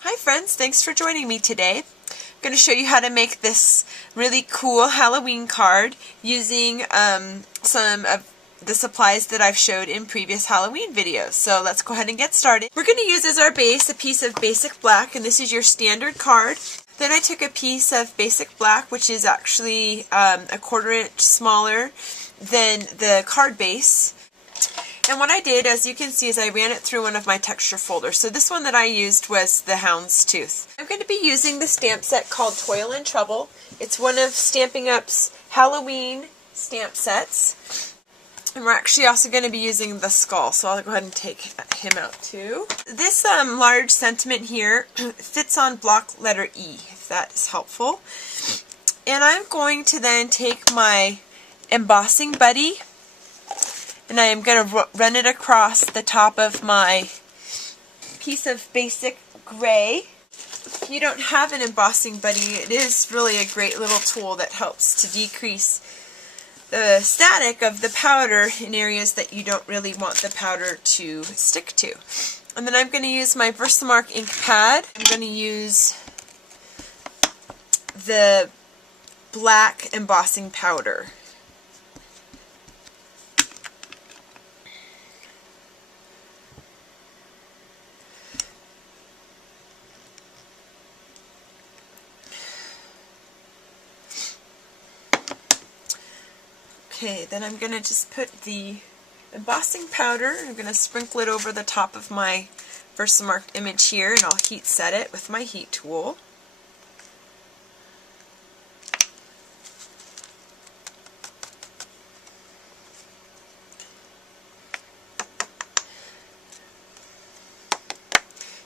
Hi friends, thanks for joining me today. I'm going to show you how to make this really cool Halloween card using some of the supplies that I've showed in previous Halloween videos. So let's go ahead and get started. We're going to use as our base a piece of basic black, and this is your standard card. Then I took a piece of basic black, which is actually a 1/4 inch smaller than the card base. And what I did, as you can see, is I ran it through one of my texture folders. So this one that I used was the Houndstooth. I'm going to be using the stamp set called Toil and Trouble. It's one of Stampin' Up's Halloween stamp sets. And we're actually also going to be using the skull, so I'll go ahead and take him out too. This large sentiment here fits on block letter E, if that is helpful. And I'm going to then take my embossing buddy, and I am going to run it across the top of my piece of basic gray. If you don't have an embossing buddy, it is really a great little tool that helps to decrease the static of the powder in areas that you don't really want the powder to stick to. And then I'm going to use my Versamark ink pad. I'm going to use the black embossing powder. Okay, then I'm going to just put the embossing powder, I'm going to sprinkle it over the top of my Versamark image here, and I'll heat set it with my heat tool.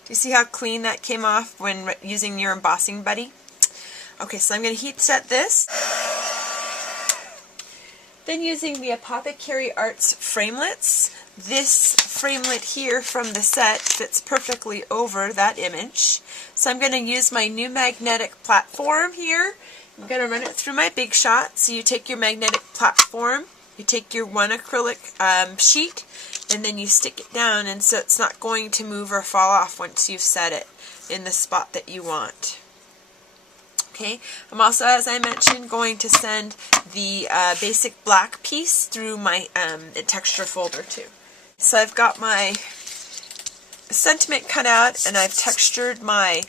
Do you see how clean that came off when using your embossing buddy? Okay, so I'm going to heat set this. Then using the Apothecary Arts framelets, this framelit here from the set fits perfectly over that image. So I'm going to use my new magnetic platform here. I'm going to run it through my Big Shot. So you take your magnetic platform, you take your one acrylic sheet, and then you stick it down, and so it's not going to move or fall off once you've set it in the spot that you want. Okay, I'm also, as I mentioned, going to send the basic black piece through my texture folder too. So I've got my sentiment cut out, and I've textured my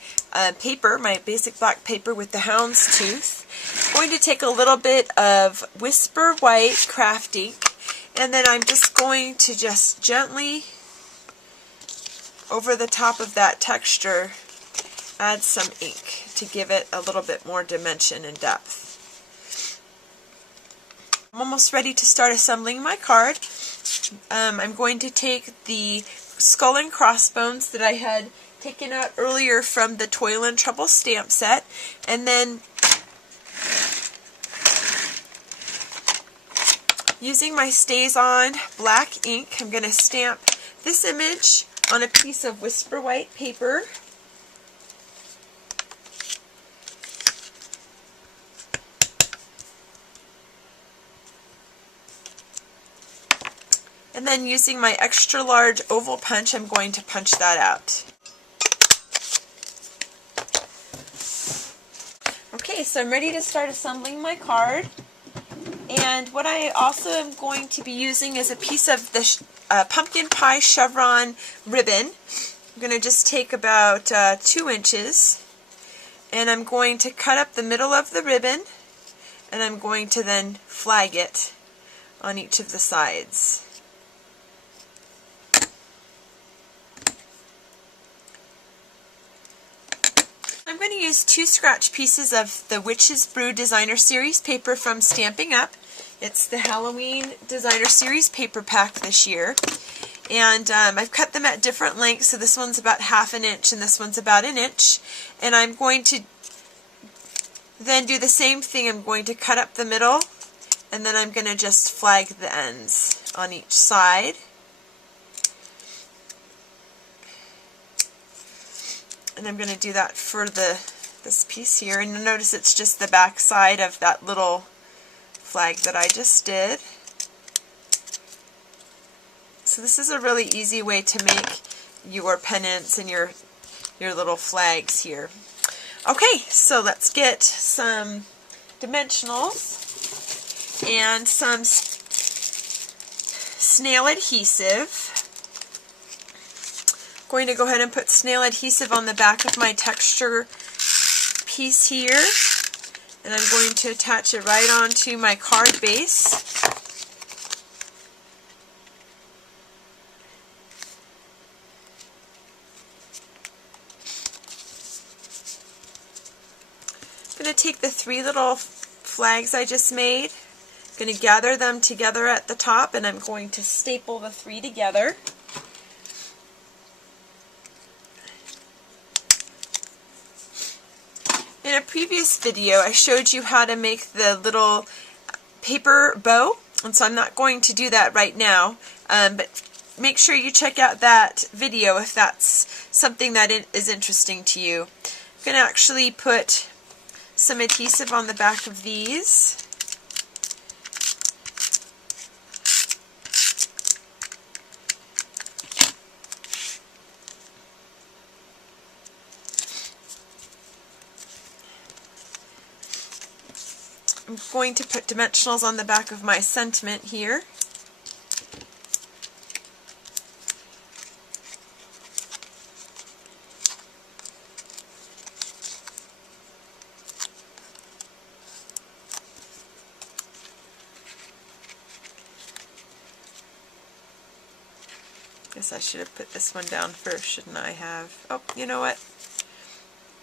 paper, my basic black paper, with the Houndstooth. I'm going to take a little bit of Whisper White craft ink, and then I'm just going to just gently, over the top of that texture, add some ink to give it a little bit more dimension and depth. I'm almost ready to start assembling my card. I'm going to take the skull and crossbones that I had taken out earlier from the Toil and Trouble stamp set, and then using my StazOn black ink, I'm going to stamp this image on a piece of Whisper White paper. And then using my extra large oval punch, I'm going to punch that out. Okay, so I'm ready to start assembling my card. And what I also am going to be using is a piece of the pumpkin pie chevron ribbon. I'm going to just take about 2 inches, and I'm going to cut up the middle of the ribbon, and I'm going to then flag it on each of the sides. I'm going to use 2 scratch pieces of the Witch's Brew Designer Series paper from Stampin' Up. It's the Halloween Designer Series paper pack this year. And I've cut them at different lengths, so this one's about 1/2 inch and this one's about 1 inch. And I'm going to then do the same thing. I'm going to cut up the middle, and then I'm going to just flag the ends on each side. And I'm going to do that for this piece here. And you'll notice it's just the back side of that little flag that I just did. So this is a really easy way to make your pennants and your little flags here. Okay, so let's get some dimensionals and some snail adhesive. I'm going to go ahead and put snail adhesive on the back of my texture piece here, and I'm going to attach it right onto my card base. I'm going to take the 3 little flags I just made, I'm going to gather them together at the top, and I'm going to staple the 3 together. In a previous video I showed you how to make the little paper bow, and so I'm not going to do that right now, but make sure you check out that video if that's something that is interesting to you. I'm going to actually put some adhesive on the back of these. I'm going to put dimensionals on the back of my sentiment here. Guess I should have put this one down first, shouldn't I have? Oh, you know what?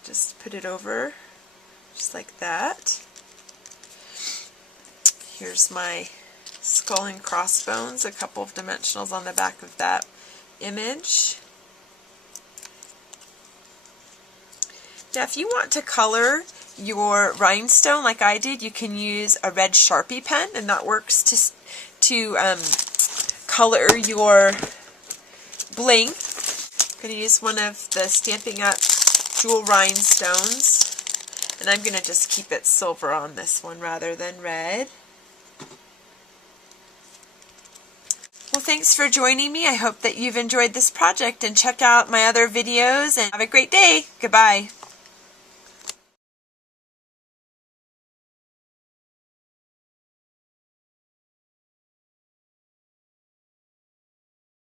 Just put it over, just like that. Here's my skull and crossbones, a couple of dimensionals on the back of that image. Now if you want to color your rhinestone like I did, you can use a red Sharpie pen, and that works to color your bling. I'm going to use one of the Stampin' Up! Jewel rhinestones, and I'm going to just keep it silver on this one rather than red. Well, thanks for joining me. I hope that you've enjoyed this project, and check out my other videos, and have a great day. Goodbye.